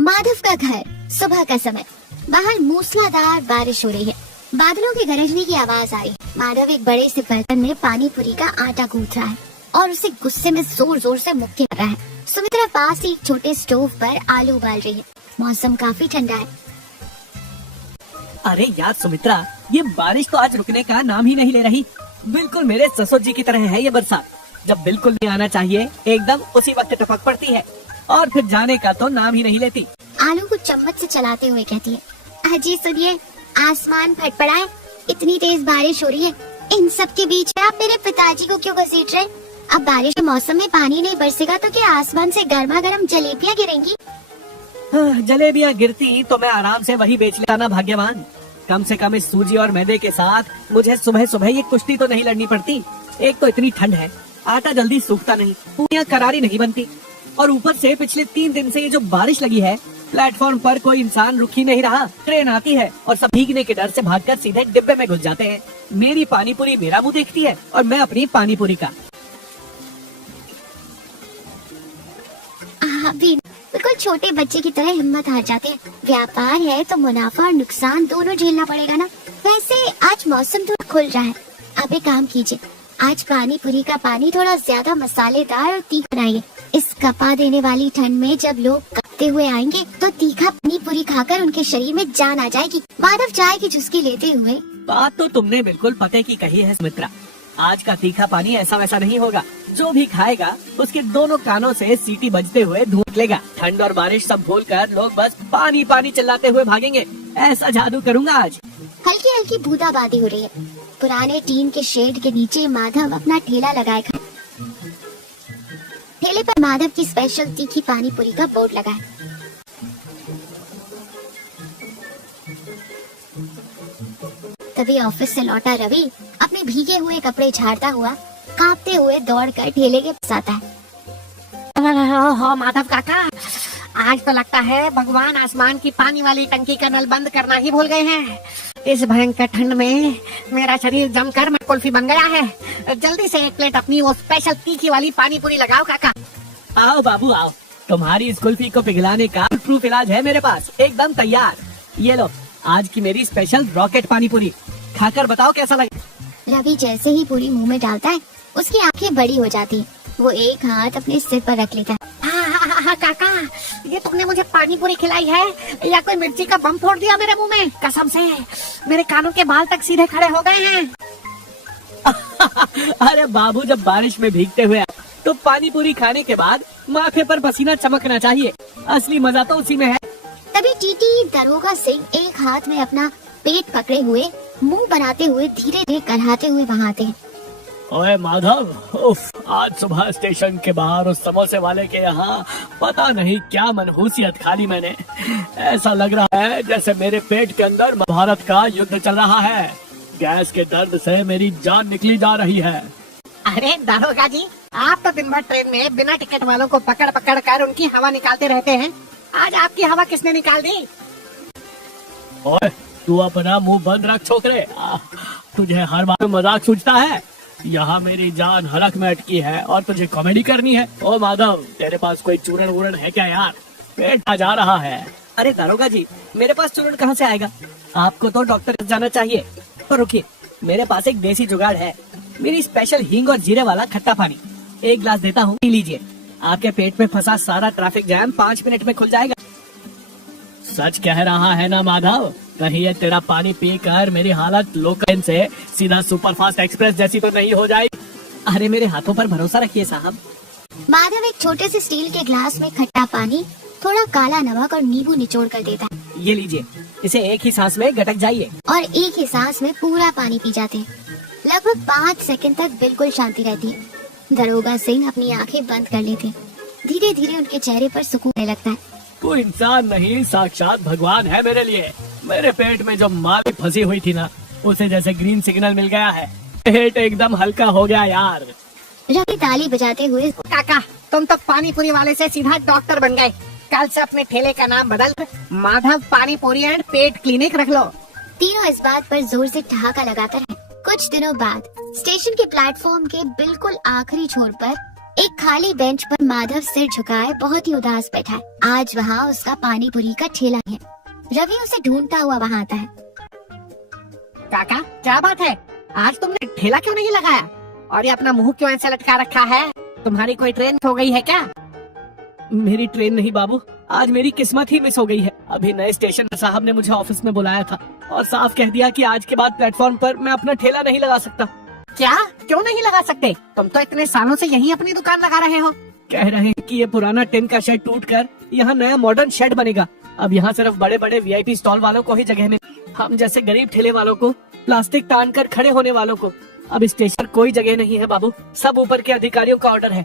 माधव का घर। सुबह का समय, बाहर मूसलाधार बारिश हो रही है। बादलों के गरजने की आवाज आ रही है। माधव एक बड़े से बर्तन में पानी पूरी का आटा गूंथ रहा है और उसे गुस्से में जोर जोर से मुक्के कर रहा है। सुमित्रा पास ही एक छोटे स्टोव पर आलू उबाल रही है। मौसम काफी ठंडा है। अरे यार सुमित्रा, ये बारिश तो आज रुकने का नाम ही नहीं ले रही। बिल्कुल मेरे ससुर जी की तरह है ये बरसात। जब बिल्कुल नहीं आना चाहिए एकदम उसी वक्त टपक पड़ती है और फिर जाने का तो नाम ही नहीं लेती। आलू को चम्मच से चलाते हुए कहती है, अजी सुनिए, आसमान फट पड़ा है, इतनी तेज बारिश हो रही है। इन सब के बीच में आप मेरे पिताजी को क्यों घसीट रहे? अब बारिश के मौसम में पानी नहीं बरसेगा तो क्या आसमान से गर्मा गर्म जलेबियाँ गिरेंगी? जलेबियाँ गिरती तो मैं आराम से वही बेच लेता ना भाग्यवान। कम से कम इस सूजी और मैदे के साथ मुझे सुबह सुबह ये कुश्ती तो नहीं लड़नी पड़ती। एक तो इतनी ठंड है, आटा जल्दी सूखता नहीं, पूरियां करारी नहीं बनती और ऊपर से पिछले 3 दिन से ये जो बारिश लगी है, प्लेटफॉर्म पर कोई इंसान रुक ही नहीं रहा। ट्रेन आती है और सब भीगने के डर से भागकर सीधे डिब्बे में घुस जाते हैं। मेरी पानी पूरी मेरा मुंह देखती है और मैं अपनी पानी पूरी का। अभी बिल्कुल छोटे बच्चे की तरह हिम्मत हार जाते हैं। व्यापार है तो मुनाफा और नुकसान दोनों झेलना पड़ेगा ना। वैसे आज मौसम थोड़ा खुल रहा है। अब एक काम कीजिए, आज पानी पूरी का पानी थोड़ा ज्यादा मसालेदार और तीखा बनाइए। इस कपा देने वाली ठंड में जब लोग कपते हुए आएंगे तो तीखा पानी पूरी खाकर उनके शरीर में जान आ जाएगी। माधव चाय की चुस्की लेते हुए, बात तो तुमने बिल्कुल पते की कही है सुमित्रा। आज का तीखा पानी ऐसा वैसा नहीं होगा। जो भी खाएगा उसके दोनों कानों से सीटी बजते हुए धुआं निकलेगा। ठंड और बारिश सब भूलकर लोग बस पानी पानी चिल्लाते हुए भागेंगे। ऐसा जादू करूंगा आज। हल्की हल्की बूंदाबांदी हो रही है। पुराने टीन के शेड के नीचे माधव अपना ठेला लगाए खड़ा। ठेले पर माधव की स्पेशल तीखी पानी पूरी का बोर्ड लगा है। तभी ऑफिस से लौटा रवि अपने भीगे हुए कपड़े झाड़ता हुआ कांपते हुए दौड़कर ठेले के पास आता है। हो माधव काका, आज तो लगता है भगवान आसमान की पानी वाली टंकी का नल बंद करना ही भूल गए हैं। इस भयंकर ठंड में मेरा शरीर जमकर मैं कुल्फी बन गया है। जल्दी से एक प्लेट अपनी वो स्पेशल तीखी वाली पानी पूरी लगाओ काका। आओ बाबू आओ, तुम्हारी इस कुल्फी को पिघलाने का प्रूफ इलाज है मेरे पास, एकदम तैयार। ये लो आज की मेरी स्पेशल रॉकेट पानी पूरी, खाकर बताओ कैसा लगे। रवि जैसे ही पूरी मुंह में डालता है उसकी आंखें बड़ी हो जाती हैं। वो एक हाथ अपने सिर पर रख लेता है। हाँ, काका, ये तुमने मुझे पानी पूरी खिलाई है या कोई मिर्ची का बम फोड़ दिया मेरे मुंह में? कसम से मेरे कानों के बाल तक सीधे खड़े हो गए हैं। अरे बाबू, जब बारिश में भीगते हुए तो पानी पूरी खाने के बाद माथे पर पसीना चमकना चाहिए। असली मजा तो उसी में है। तभी टीटी दरोगा सिंह एक हाथ में अपना पेट पकड़े हुए मुंह बनाते हुए धीरे धीरे कराहते हुए वहाँ आते हैं। ओए माधव, उफ, आज सुबह स्टेशन के बाहर उस समोसे वाले के यहाँ पता नहीं क्या मनहूसियत खा ली मैंने। ऐसा लग रहा है जैसे मेरे पेट के अंदर महाभारत का युद्ध चल रहा है। गैस के दर्द से मेरी जान निकली जा रही है। अरे दारोगा जी, आप तो दिन भर ट्रेन में बिना टिकट वालों को पकड़ पकड़ कर उनकी हवा निकालते रहते हैं। आज आपकी हवा किसने निकाल दी? ओए, तू अपना मुंह बंद रख छोकरे। तुझे हर बार मजाक सूझता है। यहाँ मेरी जान हलक में अटकी है और तुझे कॉमेडी करनी है। ओ माधव, तेरे पास कोई चूरण वूरण है क्या यार? पेट आ जा रहा है। अरे दारोगा जी, मेरे पास चूरण कहाँ से आएगा? आपको तो डॉक्टर जाना चाहिए। पर रुकिए, मेरे पास एक देसी जुगाड़ है। मेरी स्पेशल हींग और जीरे वाला खट्टा पानी। 1 गिलास देता हूँ, पी लीजिए। आपके पेट में फंसा सारा ट्रैफिक जैम 5 मिनट में खुल जाएगा। सच कह रहा है ना माधव? कहीं ये तेरा पानी पीकर मेरी हालत लोकल से सीधा सुपरफास्ट एक्सप्रेस जैसी तो नहीं हो जाएगी? अरे मेरे हाथों पर भरोसा रखिए साहब। माधव एक छोटे से स्टील के ग्लास में खट्टा पानी, थोड़ा काला नमक और नींबू निचोड़ कर देता है। ये लीजिए, इसे एक ही सांस में गटक जाइए। और एक ही सांस में पूरा पानी पी जाते हैं। लगभग 5 सेकंड तक बिल्कुल शांति रहती है। दरोगा सिंह अपनी आंखें बंद कर लेते हैं। धीरे धीरे उनके चेहरे पर सुकून आने लगता है। तू इंसान नहीं, साक्षात भगवान है मेरे लिए। मेरे पेट में जो माली फंसी हुई थी ना, उसे जैसे ग्रीन सिग्नल मिल गया है। पेट एकदम हल्का हो गया यार। रवि ताली बजाते हुए, काका, तुम तो पानी पूरी वाले से सीधा डॉक्टर बन गए। कल से अपने ठेले का नाम बदल माधव पानी पूरी एंड पेट क्लिनिक रख लो। तीनों इस बात पर जोर से ठहाका लगाकर है। कुछ दिनों बाद स्टेशन के प्लेटफॉर्म के बिल्कुल आखिरी छोर पर एक खाली बेंच पर माधव सिर झुकाए बहुत ही उदास बैठा है। आज वहाँ उसका पानी पूरी का ठेला है। रवि उसे ढूंढता हुआ वहाँ आता है। काका क्या बात है, आज तुमने ठेला क्यों नहीं लगाया और ये अपना मुंह क्यों ऐसे लटका रखा है? तुम्हारी कोई ट्रेन हो गई है क्या? मेरी ट्रेन नहीं बाबू, आज मेरी किस्मत ही मिस हो गई है। अभी नए स्टेशन साहब ने मुझे ऑफिस में बुलाया था और साफ कह दिया कि आज के बाद प्लेटफॉर्म पर मैं अपना ठेला नहीं लगा सकता। क्या, क्यों नहीं लगा सकते? तुम तो इतने सालों से यहीं अपनी दुकान लगा रहे हो। कह रहे हैं कि ये पुराना टिन का शेड टूटकर यहाँ नया मॉडर्न शेड बनेगा। अब यहाँ सिर्फ बड़े बड़े वीआईपी स्टॉल वालों को ही जगह मिले। हम जैसे गरीब ठेले वालों को, प्लास्टिक तान कर खड़े होने वालों को अब स्टेशन पर कोई जगह नहीं है बाबू। सब ऊपर के अधिकारियों का ऑर्डर है।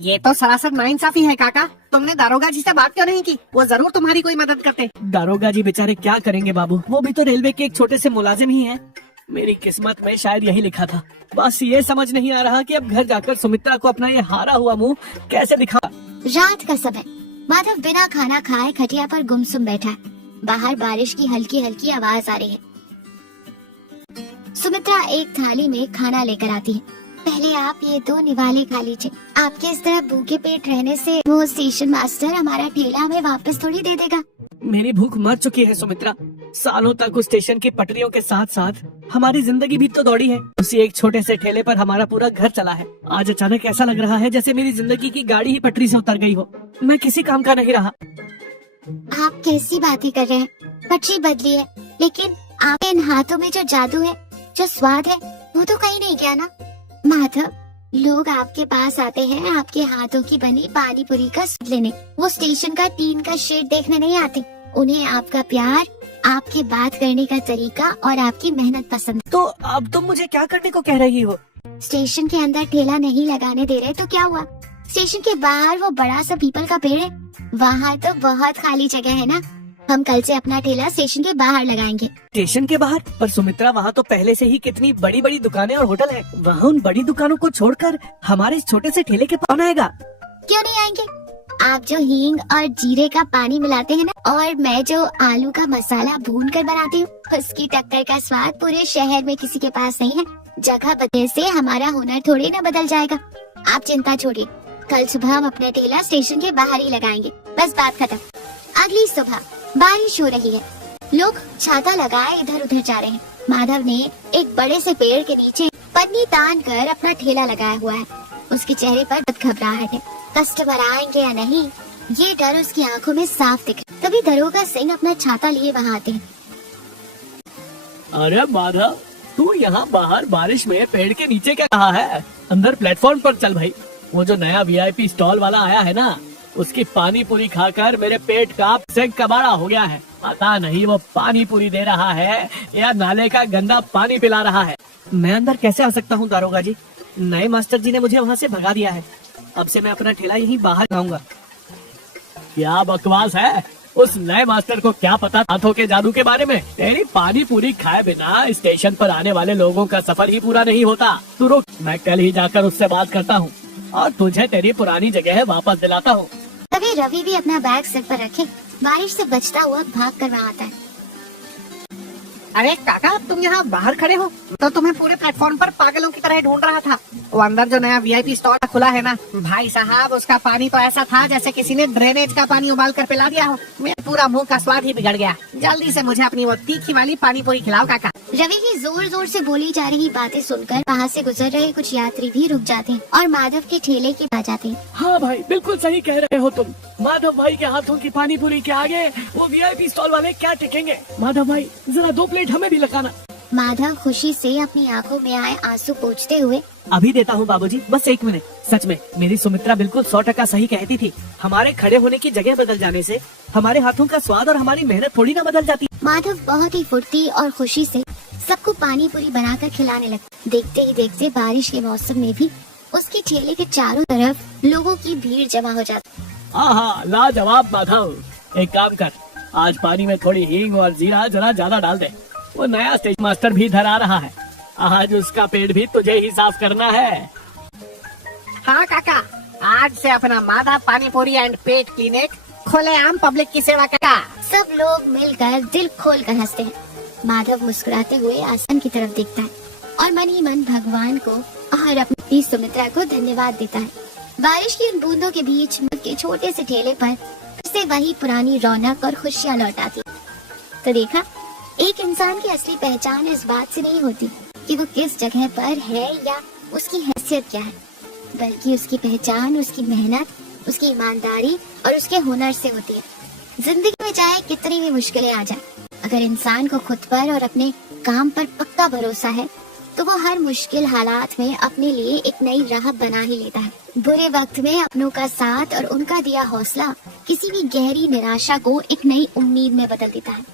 ये तो सरासर नाइंसाफी है काका। तुमने दारोगा जी से बात क्यों नहीं की? वो जरूर तुम्हारी कोई मदद करते। दारोगा जी बेचारे क्या करेंगे बाबू, वो भी तो रेलवे के एक छोटे से मुलाजिम ही हैं। मेरी किस्मत में शायद यही लिखा था। बस ये समझ नहीं आ रहा कि अब घर जाकर सुमित्रा को अपना ये हारा हुआ मुंह कैसे दिखा। रात का समय, माधव बिना खाना खाए खटिया पर गुमसुम बैठा है। बाहर बारिश की हल्की हल्की आवाज आ रही है। सुमित्रा एक थाली में खाना लेकर आती है। पहले आप ये 2 निवाले खा लीजिए। आपके इस तरह भूखे पेट रहने से वो स्टेशन मास्टर हमारा ठेला हमें वापस थोड़ी दे देगा। मेरी भूख मर चुकी है सुमित्रा। सालों तक उस स्टेशन की पटरियों के साथ साथ हमारी जिंदगी भी तो दौड़ी है। उसी एक छोटे से ठेले पर हमारा पूरा घर चला है। आज अचानक ऐसा लग रहा है जैसे मेरी जिंदगी की गाड़ी ही पटरी से उतर गई हो। मैं किसी काम का नहीं रहा। आप कैसी बातें कर रहे हैं? पटरी बदली है, लेकिन आपके इन हाथों में जो जादू है, जो स्वाद है, वो तो कहीं नहीं गया ना। माधव, लोग आपके पास आते हैं आपके हाथों की बनी पानी पूरी का स्वाद लेने। वो स्टेशन का टीन का शेड देखने नहीं आते। उन्हें आपका प्यार, आपके बात करने का तरीका और आपकी मेहनत पसंद। तो अब तुम मुझे क्या करने को कह रही हो? स्टेशन के अंदर ठेला नहीं लगाने दे रहे तो क्या हुआ? स्टेशन के बाहर वो बड़ा सा पीपल का पेड़ है, वहाँ तो बहुत खाली जगह है ना। हम कल से अपना ठेला स्टेशन के बाहर लगाएंगे। स्टेशन के बाहर? पर सुमित्रा, वहाँ तो पहले से ही कितनी बड़ी बड़ी दुकानें और होटल है। वहाँ उन बड़ी दुकानों को छोड़कर हमारे इस छोटे से ठेले के पास आएगा? क्यों नहीं आएंगे? आप जो हींग और जीरे का पानी मिलाते हैं ना, और मैं जो आलू का मसाला भून कर बनाती हूँ, उसकी टक्कर का स्वाद पूरे शहर में किसी के पास नहीं है। जगह बदलने से हमारा हुनर थोड़ी ना बदल जाएगा। आप चिंता छोड़िए, कल सुबह हम अपना ठेला स्टेशन के बाहर ही लगाएंगे। बस बात खत्म। अगली सुबह बारिश हो रही है। लोग छाता लगाए इधर उधर जा रहे हैं। माधव ने एक बड़े से पेड़ के नीचे पन्नी तान कर अपना ठेला लगाया हुआ है। उसके चेहरे पर घबराहट है। कस्टमर आएंगे या नहीं, ये डर उसकी आंखों में साफ दिख रहा। तभी दरोगा सिंह अपना छाता लिए वहाँ आते हैं। अरे माधव, तू यहाँ बाहर बारिश में पेड़ के नीचे क्या रहा है? अंदर प्लेटफॉर्म पर चल भाई। वो जो नया वीआईपी स्टॉल वाला आया है ना, उसकी पानी पूरी खाकर मेरे पेट का से कबाड़ा हो गया है। पता नहीं वो पानी पूरी दे रहा है या नाले का गंदा पानी पिला रहा है। मैं अंदर कैसे आ सकता हूँ दारोगा जी? नए मास्टर जी ने मुझे वहाँ से भगा दिया है। अब से मैं अपना ठेला यहीं बाहर लगाऊंगा। क्या बकवास है? उस नए मास्टर को क्या पता हाथों के जादू के बारे में? तेरी पानी पूरी खाए बिना स्टेशन पर आने वाले लोगों का सफर ही पूरा नहीं होता। तू रुक, मैं कल ही जाकर उससे बात करता हूँ और तुझे तेरी पुरानी जगह वापस दिलाता हूँ। तभी रवि भी अपना बैग सिर पर रखे बारिश से बचता हुआ भाग कर वहाँ आता है। अरे काका, तुम यहाँ बाहर खड़े हो? तो तुम्हें पूरे प्लेटफॉर्म पर पागलों की तरह ढूंढ रहा था। वो अंदर जो नया वीआईपी स्टॉल खुला है ना, भाई साहब, उसका पानी तो ऐसा था जैसे किसी ने ड्रेनेज का पानी उबाल कर पिला दिया हो। मेरा पूरा मुंह का स्वाद ही बिगड़ गया। जल्दी से मुझे अपनी वो तीखी वाली पानी पूरी खिलाओ काका। रवि की जोर जोर से बोली जा रही बातें सुनकर वहाँ से गुजर रहे कुछ यात्री भी रुक जाते हैं और माधव के ठेले के पास जाते हैं। हाँ भाई, बिल्कुल सही कह रहे हो तुम। माधव भाई के हाथों की पानी पूरी के आगे वो वीआईपी स्टॉल वाले क्या टिकेंगे? माधव भाई, जरा 2 प्लेट हमें भी लगाना। माधव खुशी से अपनी आंखों में आए आंसू पोंछते हुए, अभी देता हूँ बाबूजी, बस 1 मिनट। सच में मेरी सुमित्रा बिल्कुल 100% सही कहती थी। हमारे खड़े होने की जगह बदल जाने से हमारे हाथों का स्वाद और हमारी मेहनत थोड़ी ना बदल जाती। माधव बहुत ही फुर्ती और खुशी से सबको पानी पूरी बनाकर खिलाने लगा। देखते ही देखते बारिश के मौसम में भी उसके ठेले के चारों तरफ लोगों की भीड़ जमा हो जाती। हाँ, लाजवाब माधव। एक काम कर, आज पानी में थोड़ी हींग और जीरा जरा ज्यादा डाल दे। वो नया स्टेशन मास्टर भी इधर आ रहा है। आज उसका पेट भी तुझे ही साफ करना है। हाँ काका, आज से अपना माधव पानी पूरी एंड पेट क्लिनिक खुलेआम पब्लिक की सेवा का। सब लोग मिलकर दिल खोल कर हंसते हैं। माधव मुस्कुराते हुए आसमान की तरफ देखता है और मन ही मन भगवान को और अपने अपनी सुमित्रा को धन्यवाद देता है। बारिश की उन बूंदों के बीच मग के छोटे से ठेले पर फिर से वही पुरानी रौनक और खुशियां लौट आती। तो देखा, एक इंसान की असली पहचान इस बात से नहीं होती कि वो किस जगह पर है या उसकी हैसियत क्या है, बल्कि उसकी पहचान उसकी मेहनत, उसकी ईमानदारी और उसके हुनर से होती है। जिंदगी में चाहे कितनी भी मुश्किलें आ जाए, अगर इंसान को खुद पर और अपने काम पर पक्का भरोसा है तो वो हर मुश्किल हालात में अपने लिए एक नई राह बना ही लेता है। बुरे वक्त में अपनों का साथ और उनका दिया हौसला किसी भी गहरी निराशा को एक नई उम्मीद में बदल देता है।